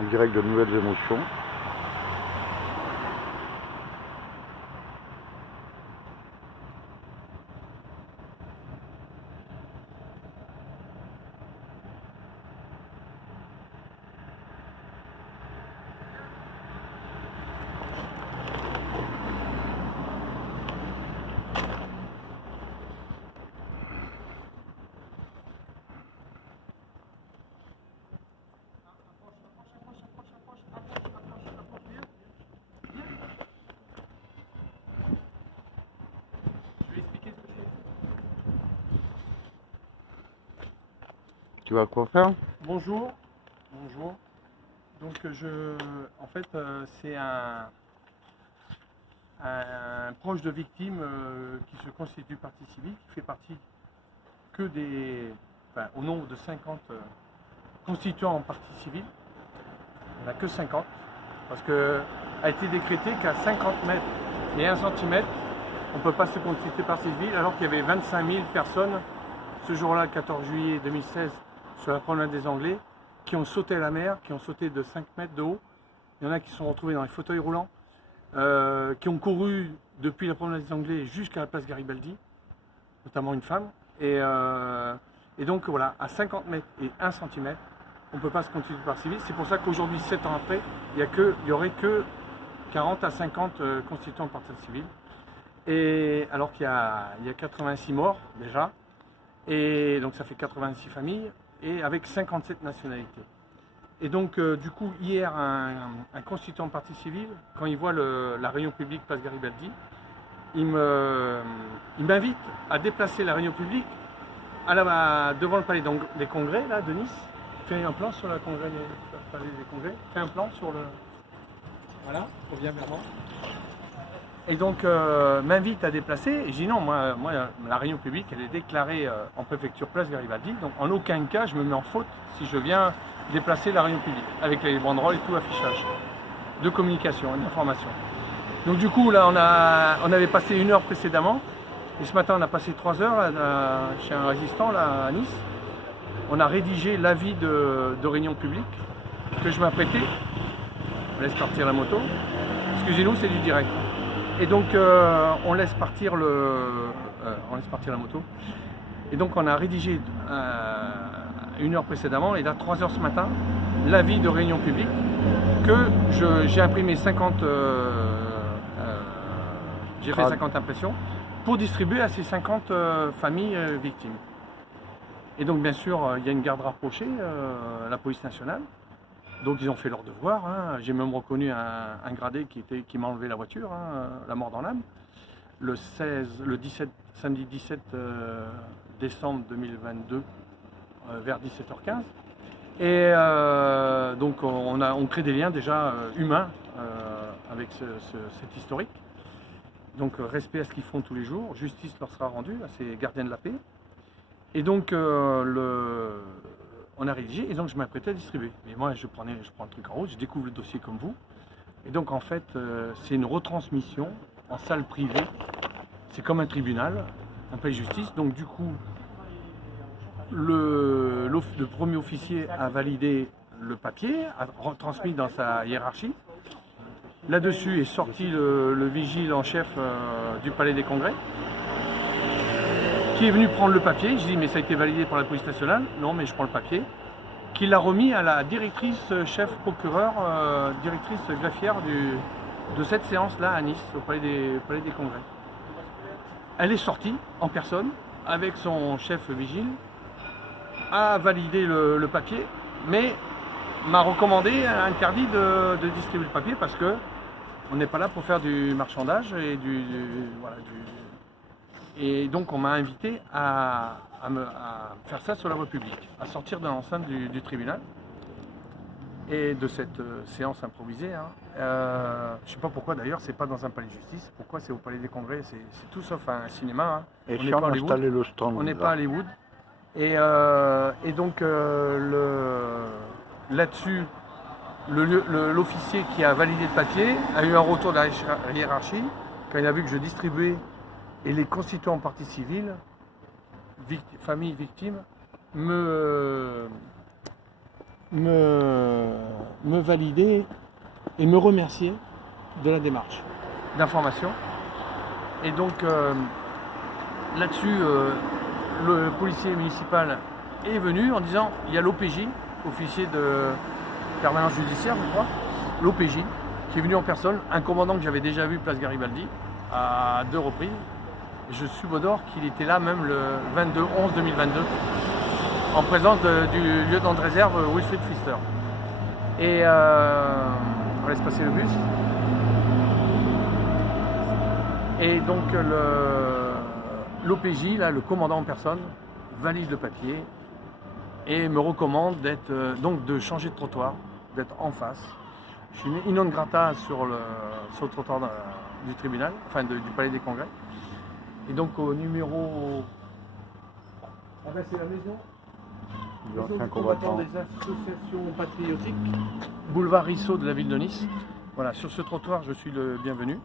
en direct de nouvelles émotions. Tu vas quoi faire? Bonjour, bonjour. Donc en fait, c'est un proche de victime qui se constitue partie civile, qui fait partie que au nombre de 50 constituants en partie civile. Il n'y en a que 50, parce que a été décrété qu'à 50 mètres et 1 cm, on ne peut pas se constituer partie civile, alors qu'il y avait 25 000 personnes ce jour-là, le 14 juillet 2016, sur la promenade des Anglais, qui ont sauté à la mer, qui ont sauté de 5 mètres de haut. Il y en a qui sont retrouvés dans les fauteuils roulants, qui ont couru depuis la promenade des Anglais jusqu'à la place Garibaldi, notamment une femme. Et donc voilà, à 50 mètres et 1 cm, on ne peut pas se constituer par civil. C'est pour ça qu'aujourd'hui, 7 ans après, il n'y aurait que 40 à 50 constituants de partie civile. Et alors qu'il y a 86 morts déjà, et donc ça fait 86 familles, et avec 57 nationalités. Et donc du coup, hier, un constituant de partie civile, quand il voit la réunion publique place Garibaldi, il m'invite à déplacer la réunion publique devant le palais des congrès là, de Nice. Fais un plan sur le palais des congrès, fais un plan sur le... Voilà, reviens vers moi. Et donc m'invite à déplacer, et je dis non, moi la réunion publique elle est déclarée en préfecture place Garibaldi, donc en aucun cas je me mets en faute si je viens déplacer la réunion publique, avec les banderoles et tout affichage de communication et d'information. Donc du coup là on avait passé 1 heure précédemment, et ce matin on a passé 3 heures là, chez un résistant là, à Nice. On a rédigé l'avis de réunion publique que je m'apprêtais. On laisse partir la moto, excusez-nous c'est du direct. Et donc on laisse partir la moto. Et donc on a rédigé 1 heure précédemment, et là 3 heures ce matin, l'avis de réunion publique que j'ai imprimé 50 j'ai fait 50 impressions pour distribuer à ces 50 familles victimes. Et donc bien sûr il y a une garde rapprochée, la police nationale. Donc ils ont fait leur devoir, hein. J'ai même reconnu un gradé qui m'a enlevé la voiture, hein, la mort dans l'âme, samedi 17 décembre 2022 vers 17h15. Et donc on crée des liens déjà humains avec cet historique. Donc respect à ce qu'ils font tous les jours, justice leur sera rendue à ces gardiens de la paix. Et donc on a rédigé, et donc je m'apprêtais à distribuer. Mais moi je prends le truc en route, je découvre le dossier comme vous. Et donc en fait c'est une retransmission en salle privée. C'est comme un tribunal, un palais de justice. Donc du coup le premier officier a validé le papier, a retransmis dans sa hiérarchie. Là-dessus est sorti le vigile en chef du palais des congrès, qui est venu prendre le papier. Je dis mais ça a été validé par la police nationale. Non mais je prends le papier. Qui l'a remis à la directrice chef procureur, directrice greffière de cette séance-là à Nice, au palais des congrès. Elle est sortie en personne avec son chef vigile, a validé le papier, mais m'a recommandé, interdit de distribuer le papier parce que on n'est pas là pour faire du marchandage et donc on m'a invité à faire ça sur la voie publique, à sortir de l'enceinte du tribunal et de cette séance improvisée. Hein. Je ne sais pas pourquoi d'ailleurs, c'est pas dans un palais de justice, pourquoi c'est au palais des congrès, c'est tout sauf un cinéma. Hein. Et on n'est pas installé le stand. On n'est pas à Hollywood. Et donc là-dessus, l'officier qui a validé le papier a eu un retour de la hiérarchie quand il a vu que je distribuais, et les constituants en partie civile, familles victimes, me me valider et me remercier de la démarche d'information. Et donc là-dessus, le policier municipal est venu en disant il y a l'OPJ, officier de permanence judiciaire, je crois, l'OPJ, qui est venu en personne, un commandant que j'avais déjà vu place Garibaldi à 2 reprises. Je subodore qu'il était là même le 22/11/2022 en présence du lieutenant de réserve Wilfried Pfister. Et on laisse passer le bus. Et donc l'OPJ, là, le commandant en personne, valide le papier et me recommande donc de changer de trottoir, d'être en face. Je suis in non grata sur le trottoir du tribunal, enfin du palais des congrès. Et donc au numéro... Ah ben c'est la maison Anciens du combattant combattants. des associations patriotiques, boulevard Rissot de la ville de Nice. Voilà, sur ce trottoir je suis le bienvenu.